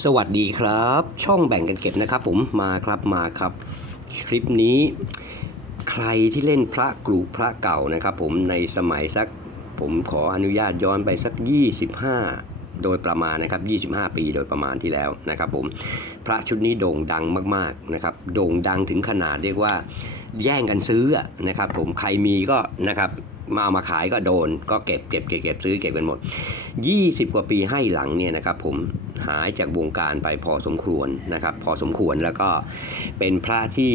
สวัสดีครับ ช่องแบ่งกันเก็บนะครับ ผมมาครับมาครับ คลิปนี้ ใครที่เล่นพระกรุพระเก่านะครับ ผมในสมัยสัก ผมขออนุญาตย้อนไปสัก 25 โดยประมาณนะครับ 25 ปีโดยประมาณที่แล้วนะครับ ผมพระชุดนี้โด่งดังมากๆนะครับ โด่งดังถึงขนาดเรียกว่าแย่งกันซื้อนะครับ ผมใครมีก็นะครับ มาเอามาขายก็โดน ก็เก็บเก็บเก็บเก็บซื้อเก็บกันหมด 20 กว่าปีให้หลังเนี่ยนะครับผมหายจากวงการไปพอสมควรนะครับพอสมควรแล้วก็เป็นพระที่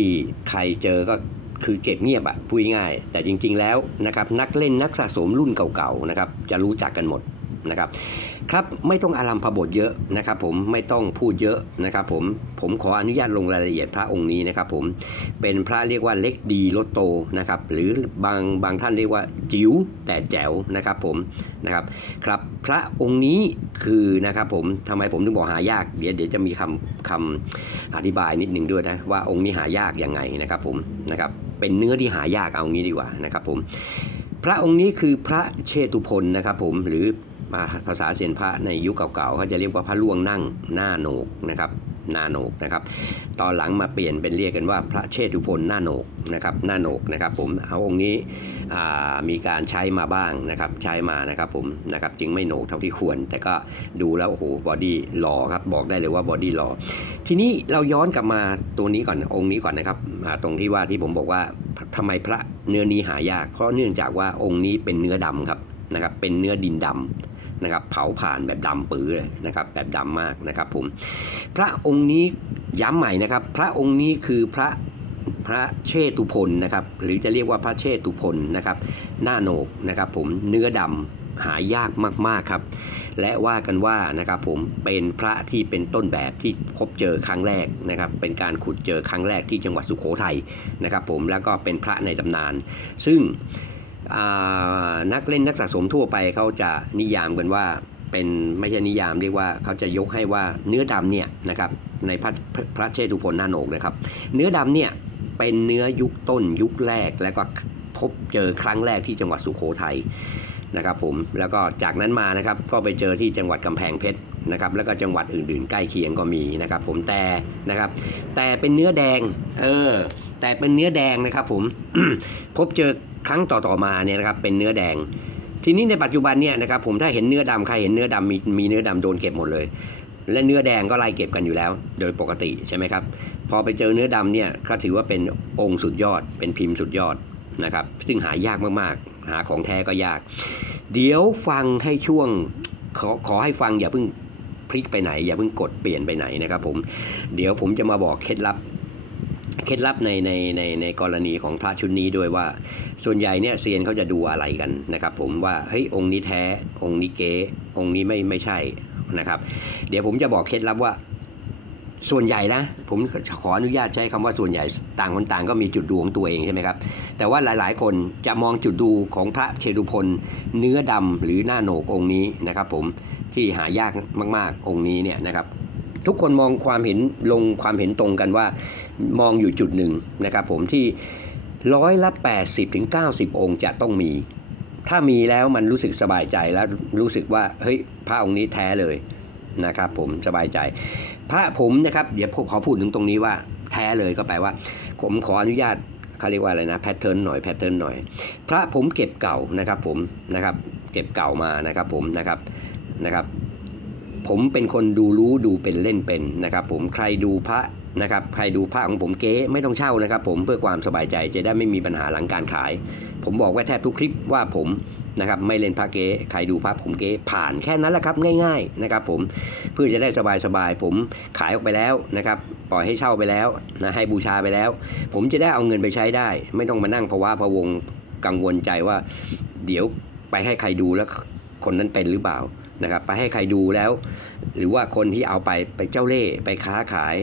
ใครเจอก็คือเก็บเงียบอะพูดง่าย แต่จริงๆแล้วนะครับนักเล่นนักสะสมรุ่นเก่าๆนะครับจะรู้จักกันหมด นะครับครับไม่ต้องอารัมพบทเยอะนะครับผมไม่ต้องพูดเยอะนะครับผมผมขออนุญาตลงรายละเอียดพระองค์นี้นะครับผมเป็นพระเรียกว่าเล็กดีลดโตนะครับหรือบางบางท่านเรียกว่าจิ๋วแต่แจ๋วนะครับผมนะครับครับพระองค์นี้คือนะครับผมทำไมผมถึงบอกหายากเดี๋ยวเดี๋ยวจะมีคำคำอธิบายนิดหนึ่งด้วยนะว่าองค์นี้หายากยังไงนะครับผมนะครับเป็นเนื้อที่หายากเอางี้ดีกว่านะครับผมพระองค์นี้คือพระเชตุพนนะครับผมหรือ มาภาษาเซียนพระในยุคเก่าๆเขาจะเรียกว่าพระล่วงนั่งหน้าโหนกนะครับหน้าโหนกนะครับ ตอนหลังมาเปลี่ยนเป็นเรียกกันว่าพระเชตุพนหน้าโหนกนะครับหน้าโหนกนะครับผมเอาองค์นี้มีการใช้มาบ้างนะครับใช้มานะครับผมนะครับจึงไม่โหนกเท่าที่ควร แต่ก็ดูแล้วโอ้โหบอดี้หล่อครับบอกได้เลยว่าบอดี้หล่อทีนี้เราย้อนกลับมาตัวนี้ก่อนองค์นี้ก่อนนะครับตรงที่ว่าที่ผมบอกว่าทำไมพระเนื้อนี้หายาก เพราะเนื่องจากว่าองค์นี้เป็นเนื้อดำครับนะครับเป็นเนื้อดินดำ นะครับเผาผ่านแบบดำปื้อนะครับแบบดำมากนะครับผมพระองค์นี้ย้ำใหม่นะครับ พระองค์นี้คือพระพระเชตุพลนะครับหรือจะเรียกว่าพระเชตุพลนะครับหน้าโหนกนะครับผมเนื้อดำหายากมากๆครับ และว่ากันว่านะครับผมเป็นพระที่เป็นต้นแบบที่พบเจอครั้งแรกนะครับ เป็นการขุดเจอครั้งแรกที่จังหวัดสุโขทัยนะครับ ผมแล้วก็เป็นพระในตำนาน ซึ่ง นักเล่นนักสะสมทั่วไปเขาจะนิยามกันว่าเป็นไม่ใช่นิยามเรียกว่าเขาจะยกให้ว่าเนื้อดำเนี่ยนะครับในพระพระเชตุพนหน้าโหนกนะครับ เนื้อดำเนี่ยเป็นเนื้อยุคต้นยุคแรกแล้วก็พบเจอครั้งแรกที่จังหวัดสุโขทัยนะครับผมแล้วก็จากนั้นมานะครับก็ไปเจอที่จังหวัดกำแพงเพชรนะครับแล้วก็จังหวัดอื่นๆ ใกล้เคียงก็มีนะครับผมแต่นะครับแต่เป็นเนื้อแดงเออ แต่เป็นเนื้อแดงนะครับผม พบเจอครั้งต่อๆมาเนี่ยนะครับเป็นเนื้อแดง ทีนี้ในปัจจุบันเนี่ยนะครับผมถ้าเห็นเนื้อดำใครเห็นเนื้อดำมีมีเนื้อดำโดนเก็บหมดเลย และเนื้อแดงก็ไล่เก็บกันอยู่แล้ว โดยปกติใช่ไหมครับพอไปเจอเนื้อดำเนี่ยก็ถือว่าเป็นองค์สุดยอด เป็นพิมพ์สุดยอดนะครับซึ่งหายากมากๆ หาของแท้ก็ยาก เดี๋ยวฟังให้ช่วงขอขอให้ฟังอย่าเพิ่งพลิกไปไหน อย่าเพิ่งกดเปลี่ยนไปไหนนะครับผมเดี๋ยวผมจะมาบอกเคล็ดลับ เคล็ดลับในในในในกรณีของพระชุดนี้ด้วยว่า ส่วนใหญ่เนี่ยเซียนเขาจะดูอะไรกันนะครับ ผมว่าเฮ้ยองค์นี้แท้องค์นี้เก๊องค์นี้ไม่ไม่ใช่นะครับ เดี๋ยวผมจะบอกเคล็ดลับว่าส่วนใหญ่นะผมขออนุญาตใช้คำว่าส่วนใหญ่ต่างคนต่างก็มีจุดดูของตัวเองใช่ไหมครับ แต่ว่าหลายๆ คนจะมองจุดดูของพระเชตุพนเนื้อดำหรือหน้าโหนกองค์นี้นะครับ ผมที่หายากมาก ๆองค์นี้เนี่ยนะครับ ทุกคนมองความเห็นลงความเห็นตรงกันว่า มองอยู่จุดหนึ่งนะครับผมที่ร้อยละ80ถึง90 องค์จะต้องมี ถ้ามีแล้วมันรู้สึกสบายใจแล้วรู้สึกว่าเฮ้ยพระองค์นี้แท้เลยนะครับผมสบายใจ พระผมนะครับเดี๋ยวผมขอพูดถึงตรงนี้ว่าแท้เลยก็แปลว่า ผมขออนุญาตเขาเรียกว่าอะไรนะแพทเทิร์นหน่อยแพทเทิร์นหน่อย พระผมเก็บเก่านะครับผมนะครับ เก็บเก่ามานะครับผมนะครับนะครับ ผมเป็นคนดูรู้ดูเป็นเล่นเป็นนะครับ ผมใครดูพระนะครับใครดูพระของผมเก๊ไม่ต้องเช่านะครับ ผมเพื่อความสบายใจจะได้ไม่มีปัญหาหลังการขาย ผมบอกไว้แทบทุกคลิปว่าผมนะครับไม่เล่นพระเก๊ใครดูพระผมเก๊ผ่านแค่นั้นแหละครับง่ายๆนะครับผมเพื่อจะได้สบายๆผมขายออกไปแล้วนะครับปล่อยให้เช่าไปแล้วนะให้บูชาไปแล้ว ผมจะได้เอาเงินไปใช้ได้ ไม่ต้องมานั่งภาวะพะวงกังวลใจว่า เดี๋ยวไปให้ใครดูแล้วคนนั้นเป็นหรือเปล่า นะครับไปให้ใครดูแล้ว หรือว่าคนที่เอาไปไปเจ้าเล่ห์ไปค้าขาย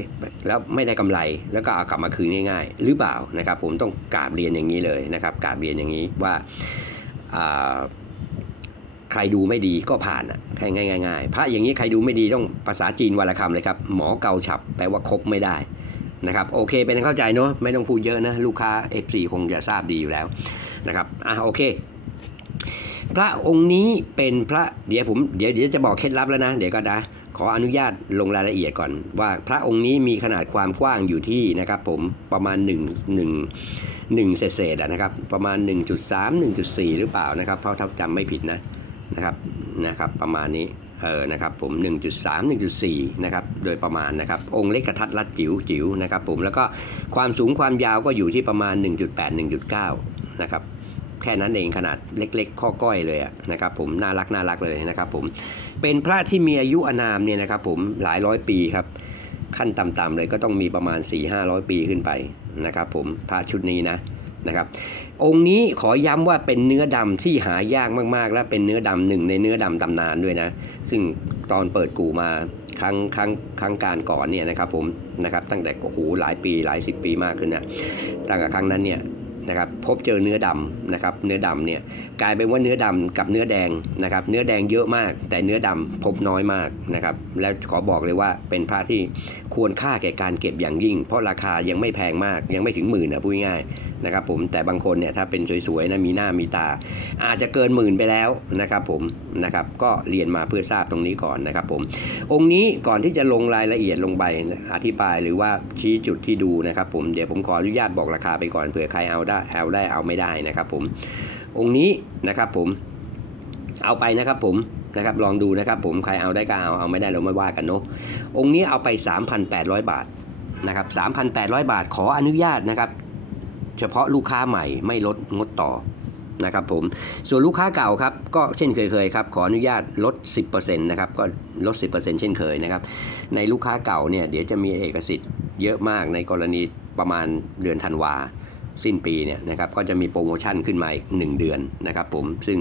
แล้วไม่ได้กำไร แล้วก็เอากลับมาคืนง่ายๆ หรือเปล่านะครับ ผมต้องกราบเรียนอย่างนี้เลยนะครับกราบเรียนอย่างนี้ว่าใครดูไม่ดีก็ผ่านอะแค่ง่ายๆพระอย่างนี้ใครดูไม่ดีต้องภาษาจีนวัลคำเลยครับ หมอเกาฉับแปลว่าคบไม่ได้นะครับโอเคเป็นเข้าใจเนอะไม่ต้องพูดเยอะนะ ลูกค้า F4 คงจะทราบดีอยู่แล้วนะครับอะโอเค พระองค์นี้เป็นพระเดี๋ยวผมเดี๋ยวเดี๋ยวจะบอกเคล็ดลับแล้วนะ เดี๋ยวก็นะขออนุญาตลงรายละเอียดก่อน ว่าพระองค์นี้มีขนาดความกว้างอยู่ที่นะครับ ผมประมาณ1 1 1เศษๆอะนะครับ ประมาณ 1.3 1.4 หรือเปล่านะครับ เพราะถ้าจำไม่ผิดนะนะครับนะครับ ประมาณนี้เออนะครับผม 1.3 1.4 นะครับ โดยประมาณนะครับ องค์เล็กกระทัดรัดจิ๋วจิ๋วนะครับผม แล้วก็ความสูงความยาวก็อยู่ที่ประมาณ 1.8 1.9 นะครับ แค่นั้นเองขนาดเล็กๆ ข้อก้อยเลยนะครับผมน่ารักน่ารักเลยนะครับผมเป็นพระที่มีอายุอานามเนี่ยนะครับผมหลายร้อยปีครับขั้นต่ำๆเลยก็ต้องมีประมาณ 4 5 0 0 ปีขึ้นไปนะครับผมพระชุดนี้นะนะครับองค์นี้ขอย้ำว่าเป็นเนื้อดำที่หายากมากๆ และเป็นเนื้อดำหนึ่งในเนื้อดำตำนานด้วยนะ ซึ่งตอนเปิดกูมาครั้งครั้งครั้งการก่อนเนี่ยนะครับผมนะครับตั้งแต่โอ้โหหลายปีหลายสิบปีมากขึ้นนะตั้งแต่ครั้งนั้นเนี่ย นะครับพบเจอเนื้อดำนะครับเนื้อดำเนี่ยกลายเป็นว่าเนื้อดำกับเนื้อแดงนะครับเนื้อแดงเยอะมาก แต่เนื้อดำพบน้อยมากนะครับและขอบอกเลยว่าเป็นพระที่ควรค่าแก่การเก็บอย่างยิ่ง เพราะราคายังไม่แพงมากยังไม่ถึงหมื่นนะพูดง่าย นะครับผมแต่บางคนเนี่ยถ้าเป็นสวยๆนะมีหน้ามีตา อาจจะเกินหมื่นไปแล้วนะครับผมนะครับก็เรียนมาเพื่อทราบตรงนี้ก่อนนะครับผมองค์นี้ก่อนที่จะลงรายละเอียดลงไปอธิบายหรือว่าชี้จุดที่ดูนะครับผมเดี๋ยวผมขออนุญาตบอกราคาไปก่อนเผื่อใครเอาได้เอาได้เอาไม่ได้นะครับผมองค์นี้นะครับผมเอาไปนะครับผมนะครับลองดูนะครับผมใครเอาได้ก็เอาเอาไม่ได้เราไม่ว่ากันเนาะองค์นี้เอาไป 3,800 บาทนะครับ3,800 บาทขออนุญาตนะครับ เฉพาะลูกค้าใหม่ไม่ลดงดต่อนะครับผมส่วนลูกค้าเก่าครับก็เช่นเคยๆครับขออนุญาตลด 10%นะครับก็ลด 10%เช่นเคยนะครับในลูกค้าเก่าเนี่ยเดี๋ยวจะมีเอกสิทธิ์เยอะมากในกรณีประมาณเดือนธันวาสิ้นปีเนี่ยนะครับก็จะมีโปรโมชั่นขึ้นมาอีก 1 เดือนนะครับผมซึ่ง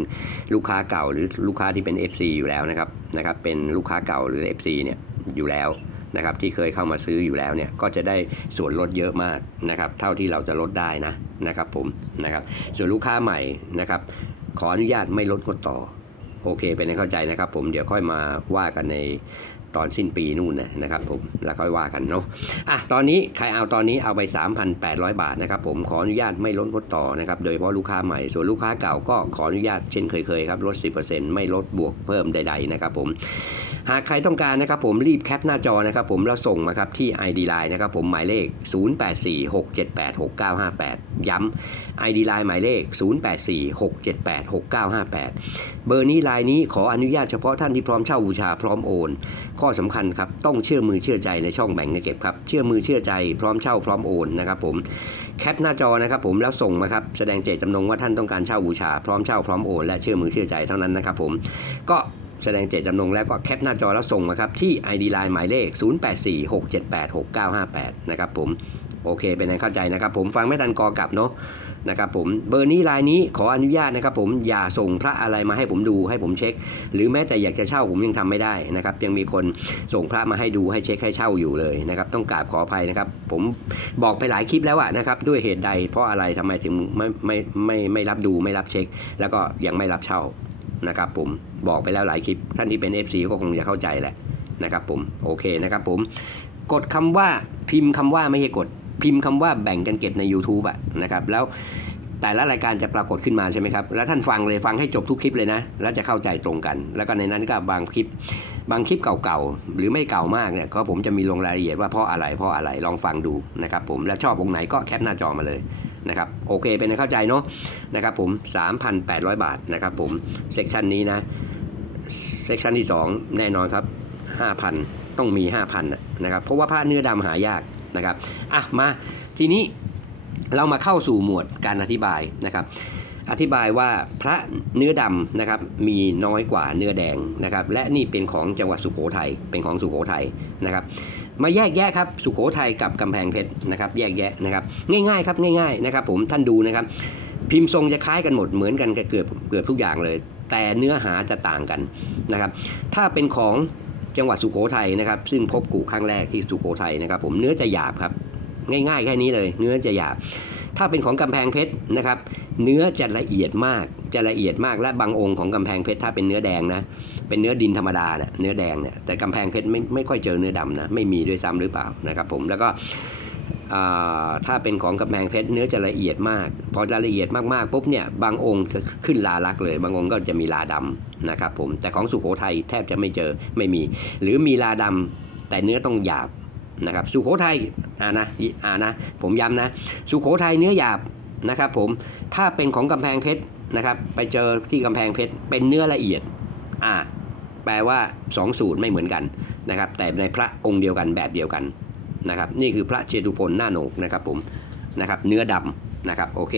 ลูกค้าเก่าหรือลูกค้าที่เป็น FC อยู่แล้วนะครับนะครับเป็นลูกค้าเก่าหรือ FC เนี่ยอยู่แล้ว นะครับที่เคยเข้ามาซื้ออยู่แล้วเนี่ยก็จะได้ส่วนลดเยอะมากนะครับเท่าที่เราจะลดได้นะนะครับผมนะครับส่วนลูกค้าใหม่นะครับขออนุญาตไม่ลดงดต่อโอเคเป็นให้เข้าใจนะครับ ผมเดี๋ยวค่อยมาว่ากันในตอนสิ้นปีนู่นนะครับผมแล้วค่อยว่ากันเนาะอะตอนนี้ใครเอาตอนนี้เอาไป 3,800 บาทนะครับผมขออนุญาตไม่ลดงดต่อนะครับโดยเฉพาะลูกค้าใหม่ส่วนลูกค้าเก่าก็ขออนุญาตเช่นเคยๆครับลด 10%ไม่ลดบวกเพิ่มใด ๆ นะครับผม หากใครต้องการนะครับผมรีบแคปหน้าจอนะครับผมแล้วส่งมาครับที่ ID Line นะครับผมหมายเลข 0846786958 ย้ำ ID Line หมายเลข 0846786958 เบอร์นี้ไลน์นี้ขออนุญาตเฉพาะท่านที่พร้อมเช่าบูชาพร้อมโอน ข้อสำคัญครับต้องเชื่อมือเชื่อใจในช่องแบ่งเงินเก็บครับเชื่อมือเชื่อใจพร้อมเช่าพร้อมโอนนะครับผมแคปหน้าจอนะครับผมแล้วส่งมาครับแสดงเจตจำนงว่าท่านต้องการเช่าบูชาพร้อมเช่าพร้อมโอนและเชื่อมือเชื่อใจเท่านั้นนะครับผมก็ แสดงเจตจำนงแล้วก็แคปหน้าจอแล้วส่งมาครับ ที่ ID Line หมายเลข 0846786958 นะครับผม โอเค เป็นไงเข้าใจนะครับ ผมฟังไม่ทันกอกลับเนาะนะครับผมเบอร์นี้ลน์นี้ขออนุญาตนะครับผมอย่าส่งพระอะไรมาให้ผมดูให้ผมเช็ค หรือแม้แต่อยากจะเช่าผมยังทำไม่ได้นะครับยังมีคนส่งพระมาให้ดูให้เช็คให้เช่าอยู่เลยนะครับต้องกราบขออภัยนะครับ ผมบอกไปหลายคลิปแล้วอะนะครับด้วยเหตุใดเพราะอะไรทำไมถึงไม่ไม่ไม่ไม่รับดูไม่รับเช็ค แล้วก็ยังไม่รับเช่า นะครับผมบอกไปแล้วหลายคลิป ท่านที่เป็น FC ก็คงจะเข้าใจแหละนะครับผมโอเคนะครับผมกดคำว่าพิมพ์คำว่าไม่ใช่กดพิมพ์คำว่าแบ่งกันเก็บใน YouTube อะนะครับแล้วแต่ละรายการจะปรากฏขึ้นมาใช่ไหมครับ แล้วท่านฟังเลยฟังให้จบทุกคลิปเลยนะ แล้วจะเข้าใจตรงกัน แล้วก็ในนั้นก็บางคลิป บางคลิปเก่าๆ หรือไม่เก่ามากเนี่ย ก็ผมจะมีลงรายละเอียดว่าเพราะอะไรเพราะอะไร ลองฟังดูนะครับผม แล้วชอบองค์ไหนก็แคปหน้าจอมาเลย นะครับโอเคเป็นเข้าใจเนาะนะครับผม3,800 บาทนะครับผมเซกชันนี้นะเซกชันที่ 2 แน่นอนครับ 5,000 ต้องมี 5,000นะนะครับเพราะว่าผ้าเนื้อดำหายากนะครับอะมาทีนี้เรามาเข้าสู่หมวดการอธิบายนะครับอธิบายว่าพระเนื้อดำนะครับมีน้อยกว่าเนื้อแดงนะครับและนี่เป็นของจังหวัดสุโขทัยเป็นของสุโขทัยนะครับ มาแยกแยะครับสุโขทัยกับกำแพงเพชรนะครับแยกแยะนะครับง่ายๆครับง่ายๆนะครับผมท่านดูนะครับ พิมพ์ทรงจะคล้ายกันหมดเหมือนกันเกือบเกือบทุกอย่างเลย แต่เนื้อหาจะต่างกันนะครับ ถ้าเป็นของจังหวัดสุโขทัยนะครับ ซึ่งพบกู่ครั้งแรกที่สุโขทัยนะครับ ผมเนื้อจะหยาบครับ ง่ายๆ แค่นี้เลย เนื้อจะหยาบ ถ้าเป็นของกำแพงเพชรนะครับ เนื้อจะละเอียดมากจะละเอียดมากและบางองค์ของกำแพงเพชรถ้าเป็นเนื้อแดงนะ เป็นเนื้อดินธรรมดาเนี่ยเนื้อแดงเนี่ยแต่กำแพงเพชรไม่ไม่ค่อยเจอเนื้อดำนะไม่มีด้วยซ้ำหรือเปล่านะครับผมแล้วก็อ่าถ้าเป็นของกำแพงเพชรเนื้อจะละเอียดมาก พอจะละเอียดมากๆปุ๊บเนี่ยบางองค์ขึ้นลาลักเลย บางองค์ก็จะมีลาดำนะครับผมแต่ของสุโขทัยแทบจะไม่เจอไม่มี หรือมีลาดำแต่เนื้อต้องหยาบนะครับสุโขทัยอ่านะอ่านะผมย้ำนะ สุโขทัยเนื้อหยาบนะครับผมถ้าเป็นของกำแพงเพชรนะครับไปเจอที่กำแพงเพชรเป็นเนื้อละเอียดอ่า แปลว่าสองสูตรไม่เหมือนกันนะครับ แต่ในพระองค์เดียวกันแบบเดียวกันนะครับ นี่คือพระเชตุพนหน้าโหนกนะครับผมนะครับ เนื้อดำนะครับโอเค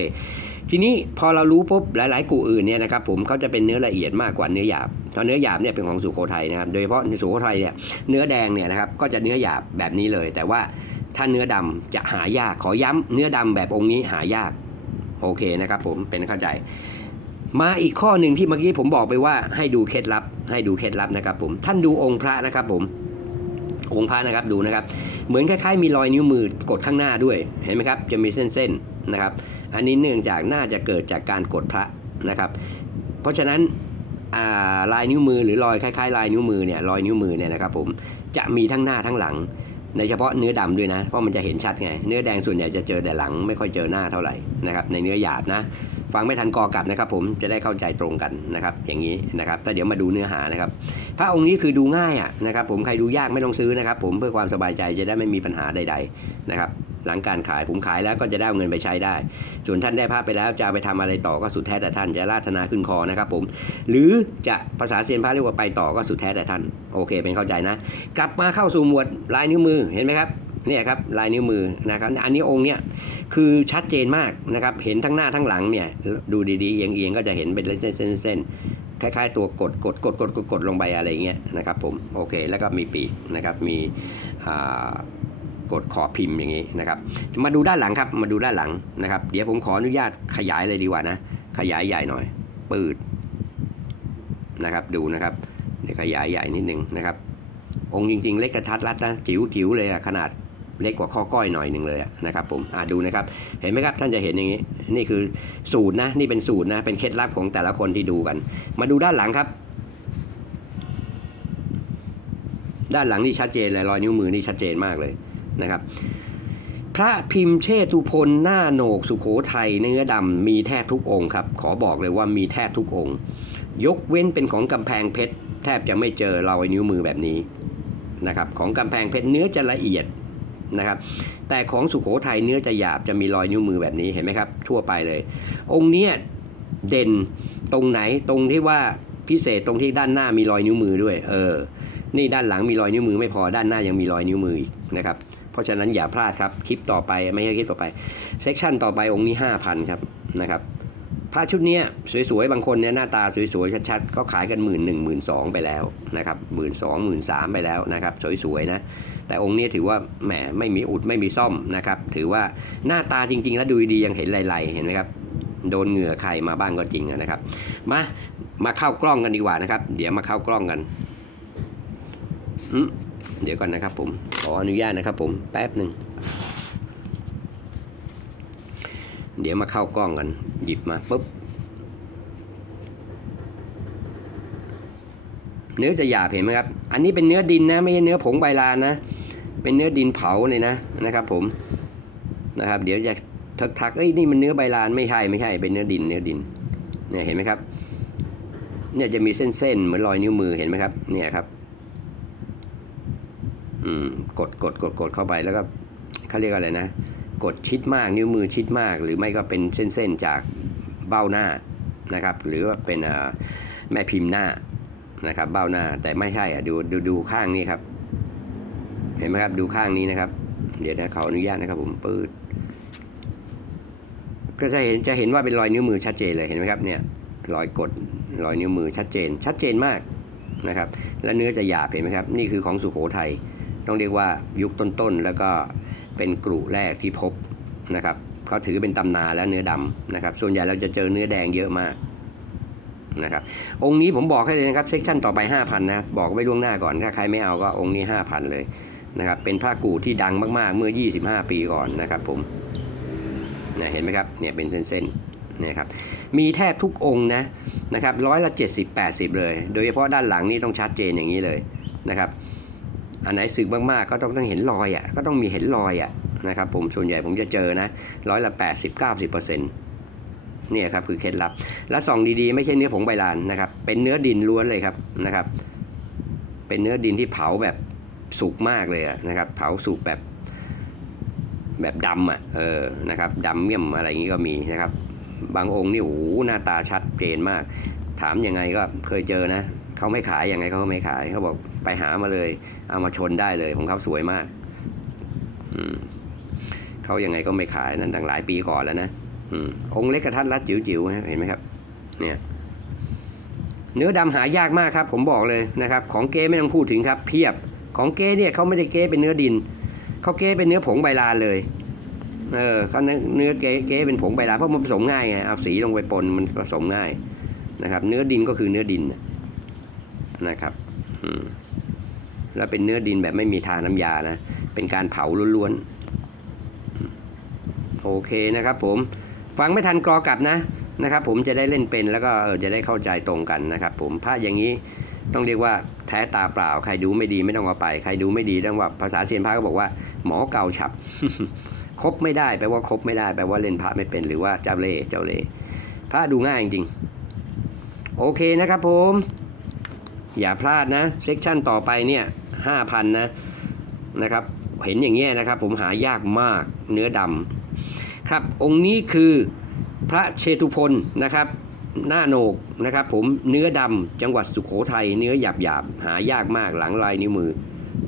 ทีนี้พอเรารู้ปุ๊บหลาย ๆ กูอื่นเนี่ยนะครับ ผมเขาจะเป็นเนื้อละเอียดมากกว่าเนื้อหยาบเพราะเนื้อหยาบเนี่ยเป็นของสุโขทัยนะครับ โดยเฉพาะในสุโขทัยเนี่ยเนื้อแดงเนี่ยนะครับก็จะเนื้อหยาบแบบนี้เลย แต่ว่าถ้าเนื้อดำจะหายากขอย้ำเนื้อดำแบบองค์นี้หายากโอเคนะครับ ผมเป็นเข้าใจ มาอีกข้อหนึ่งที่เมื่อกี้ผมบอกไปว่าให้ดูเคล็ดลับ ให้ดูเคล็ดลับนะครับผมท่านดูองค์พระนะครับผมองค์พระนะครับดูนะครับ เหมือนคล้ายๆมีรอยนิ้วมือกดข้างหน้าด้วยเห็นไหมครับ จะมีเส้นๆนะครับ อันนี้เนื่องจากน่าจะเกิดจากการกดพระนะครับ เพราะฉะนั้นาลายนิ้วมือหรือรอยคล้ายๆ ลายนิ้วมือเนี่ยรอยนิ้วมือเนี่ยนะครับผมจะมีทั้งหน้าทั้งหลังในเฉพาะเนื้อดำด้วยนะ เพราะมันจะเห็นชัดไง เนื้อแดงส่วนใหญ่จะเจอแต่หลังไม่ค่อยเจอหน้าเท่าไหร่นะครับในเนื้อหยาบนะ ฟังไม่ทันกอกัดนะครับ ผมจะได้เข้าใจตรงกันนะครับ อย่างนี้นะครับแต่เดี๋ยวมาดูเนื้อหานะครับ พระองค์นี้คือดูง่ายอะนะครับ ผมใครดูยากไม่ต้องซื้อนะครับ ผมเพื่อความสบายใจจะได้ไม่มีปัญหาใด ๆนะครับ หลังการขายผมขายแล้วก็จะได้เงินไปใช้ได้ ส่วนท่านได้ภาพไปแล้วจะไปทำอะไรต่อก็สุดแท้แต่ท่านจะราธนาขึ้นคอนะครับ ผม หรือจะภาษาเซียนพระเรียกว่าไปต่อก็สุดแท้แต่ท่าน โอเค เป็นเข้าใจนะ กลับมาเข้าสู่หมวดลายนิ้วมือเห็นไหมครับ เนี่ยครับลายนิ้วมือนะครับอันนี้องค์เนี่ยคือชัดเจนมากนะครับเห็นทั้งหน้าทั้งหลังเนี่ยดูดีๆเอียงๆก็จะเห็นเป็นเส้นๆคล้ายๆ ตัวกดกดกดกดกดกดลงไปอะไรเงี้ยนะครับผมโอเคแล้วก็มีปีกนะครับมีกดขอบพิมพ์อย่างนี้นะครับมาดูด้านหลังครับมาดูด้านหลังนะครับ เดี๋ยวผมขออนุญาตขยายเลยดีกว่านะ ขยายใหญ่หน่อย ปืดนะครับดูนะครับเดี๋ยวขยายใหญ่นิดนึงนะครับ องค์จริง ๆ เล็กกระทัดรัดนะจิ๋วจิ๋วเลยอะขนาด เล็กกว่าข้อก้อยหน่อยหนึ่งเลยนะครับผมอ่าดูนะครับ เห็นไหมครับท่านจะเห็นอย่างนี้ นี่คือสูตรนะนี่เป็นสูตรนะเป็นเคล็ดลับของแต่ละคนที่ดูกัน มาดูด้านหลังครับ ด้านหลังนี่ชัดเจนเลยรอยนิ้วมือนี่ชัดเจนมากเลยนะครับ พระพิมพ์เชตุพนหน้าโหนกสุโขทัยเนื้อดำมีแทบทุกองค์ครับขอบอกเลยว่ามีแทบทุกองค์ ยกเว้นเป็นของกำแพงเพชรแทบจะไม่เจอรอยนิ้วมือแบบนี้นะครับของกำแพงเพชรเนื้อจะละเอียด นะครับ แต่ของสุโขทัยเนื้อจะหยาบจะมีรอยนิ้วมือแบบนี้เห็นไหมครับ ทั่วไปเลย องค์นี้เด่นตรงไหนตรงที่ว่าพิเศษตรงที่ด้านหน้ามีรอยนิ้วมือด้วย เออ นี่ด้านหลังมีรอยนิ้วมือไม่พอด้านหน้ายังมีรอยนิ้วมืออีกนะครับ เพราะฉะนั้นอย่าพลาดครับคลิปต่อไปไม่ใช่คลิปต่อไปเซกชันต่อไปองค์นี้5,000ครับนะครับผ้าชุดนี้สวยๆ บางคนเนี่ยหน้าตาสวยๆ ชัดๆเขาขายกันหมื่นหนึ่งหมื่นสองไปแล้วนะครับหมื่นสองหมื่นสามไปแล้วนะครับ สวยๆ นะ แต่องค์นี้ถือว่าแหมไม่มีอุดไม่มีซ่อมนะครับ ถือว่าหน้าตาจริง ๆ แล้วดูดียังเห็นลายๆเห็นไหมครับโดนเหงื่อใครมาบ้างก็จริงนะครับ มามาเข้ากล้องกันดีกว่านะครับ เดี๋ยวมาเข้ากล้องกันเดี๋ยวก่อนนะครับ ผมขออนุญาตนะครับ ผมแป๊บหนึ่งเดี๋ยวมาเข้ากล้องกัน หยิบมาปุ๊บเนื้อจะหยาบเห็นไหมครับ อันนี้เป็นเนื้อดินนะ ไม่ใช่เนื้อผงใบลานนะ เป็นเนื้อดินเผาเลยนะนะครับผมนะครับ เดี๋ยวจะทักทักๆเอ้ยนี่มันเนื้อใบลานไม่ใช่ไม่ใช่เป็นเนื้อดินเนื้อดินเนี่ยเห็นไหมครับ เนี่ยจะมีเส้นๆเหมือนรอยนิ้วมือเห็นไหมครับ เนี่ยครับ อืมกดกดกดกดเข้าไปแล้วก็เขาเรียกอะไรนะ กดชิดมากนิ้วมือชิดมาก หรือไม่ก็เป็นเส้นๆจากเบ้าหน้านะครับ หรือว่าเป็นแม่พิมพ์หน้านะครับ เบ้าหน้าแต่ไม่ใช่อะดูดูดูข้างนี้ครับ เห็นไหมครับดูข้างนี้นะครับ เดี๋ยวนะขออนุญาตนะครับ ผมปืดก็จะเห็นจะเห็นว่าเป็นรอยนิ้วมือชัดเจนเลยเห็นไหมครับเนี่ยรอยกดรอยนิ้วมือชัดเจน ชัดเจนมากนะครับ และเนื้อจะหยาบเห็นไหมครับ นี่คือของสุโขทัยต้องเรียกว่ายุคต้นๆแล้วก็เป็นกลุ่แรกที่พบนะครับเขาถือเป็นตำนานและเนื้อดำนะครับ ส่วนใหญ่เราจะเจอเนื้อแดงเยอะมากนะครับ องค์นี้ผมบอกให้เลยนะครับเซกชันต่อไป 5,000 นะ บอกไว้ล่วงหน้าก่อน ถ้าใครไม่เอาก็องค์นี้ 5,000 เลย นะครับเป็นพระกูที่ดังมากๆเมื่อ 25 ปีก่อนนะครับผมนะเห็นไหมครับเนี่ยเป็นเส้นๆเนี่ยครับมีแทบทุกองค์นะนะครับร้อยละ 70 80 เลย โดยเฉพาะด้านหลังนี่ต้องชัดเจนอย่างนี้เลยนะครับอันไหนสึกมากๆก็ต้องต้องเห็นรอยอะก็ต้องมีเห็นรอยอะนะครับผมส่วนใหญ่ผมจะเจอนะร้อยละ 80 90เปอร์เซ็นต์เนี่ยครับคือเคล็ดลับ และส่องดีๆ ไม่ใช่เนื้อผงใบลานนะครับ เป็นเนื้อดินล้วนเลยครับนะครับ เป็นเนื้อดินที่เผาแบบ สุกมากเลยนะครับ เผาสุกแบบแบบดำอะเออนะครับดำเมี่ยมอะไรอย่างนี้ก็มีนะครับ บางองค์นี่โอ้โหหน้าตาชัดเจนมาก ถามยังไงก็เคยเจอนะเขาไม่ขายยังไงเขาก็ไม่ขายเขาบอกไปหามาเลย เอามาชนได้เลยของเขาสวยมากอืมเขายังไงก็ไม่ขายนั่นตั้งหลายปีก่อนแล้วนะอืมองค์เล็กกระทัดรัดจิ๋วๆเห็นไหมครับ เนี่ยเนื้อดำหายากมากครับ ผมบอกเลยนะครับ ของเก้ไม่ต้องพูดถึงครับเพียบ ของเก้เนี่ยเขาไม่ได้เก้เป็นเนื้อดินเขาเก้เป็นเนื้อผงใบลานเลยเออเขาเนื้อเนื้อเก้เก้เป็นผงใบลานเพราะมันผสมง่ายไงเอาสีลงไปปนมันผสมง่ายนะครับ เนื้อดินก็คือเนื้อดินนะครับอืมแล้วเป็นเนื้อดินแบบไม่มีทาน้ำยานะเป็นการเผาล้วนๆโอเคนะครับผมฟังไม่ทันกรอกลับนะนะครับผมจะได้เล่นเป็นแล้วก็เออจะได้เข้าใจตรงกันนะครับ ผมพระอย่างนี้ ต้องเรียกว่าแท้ตาเปล่า ใครดูไม่ดีไม่ต้องเอาไป ใครดูไม่ดีต้องว่าภาษาเซียนพระก็บอกว่า หมอเก่าฉับครบไม่ได้แปลว่าครบไม่ได้แปลว่าเล่นพระไม่เป็นหรือว่าเจ้าเล่เจ้าเล่พระดูง่ายจริงโอเคนะครับผม อย่าพลาดนะเซกชันต่อไปเนี่ยห้าพันนะนะครับ เห็นอย่างเงี้ยนะครับ ผมหายากมากเนื้อดำครับองค์นี้คือพระเชตุพลนะครับ หน้าโหนกนะครับผมเนื้อดำจังหวัดสุโขทัยเนื้อหยาบหยาบหายากมากหลังลายนิ้วมือ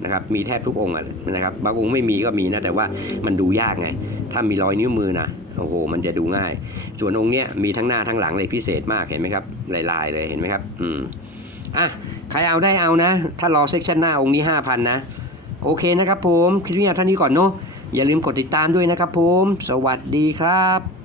นะครับมีแทบทุกองค์นะครับบางองค์ไม่มีก็มีนะแต่ว่ามันดูยากไง ถ้ามีรอยนิ้วมือนะโอ้โหมันจะดูง่าย ส่วนองค์เนี้ยมีทั้งหน้าทั้งหลังเลยพิเศษมากเห็นไหมครับลายๆเลยเห็นไหมครับอืมอะใครเอาได้เอานะ ถ้ารอเซ็กชันหน้าองค์นี้ 5,000 นะ โอเคนะครับผมคลิปนี้เท่านี้ก่อนเนาะอย่าลืมกดติดตามด้วยนะครับผม สวัสดีครับ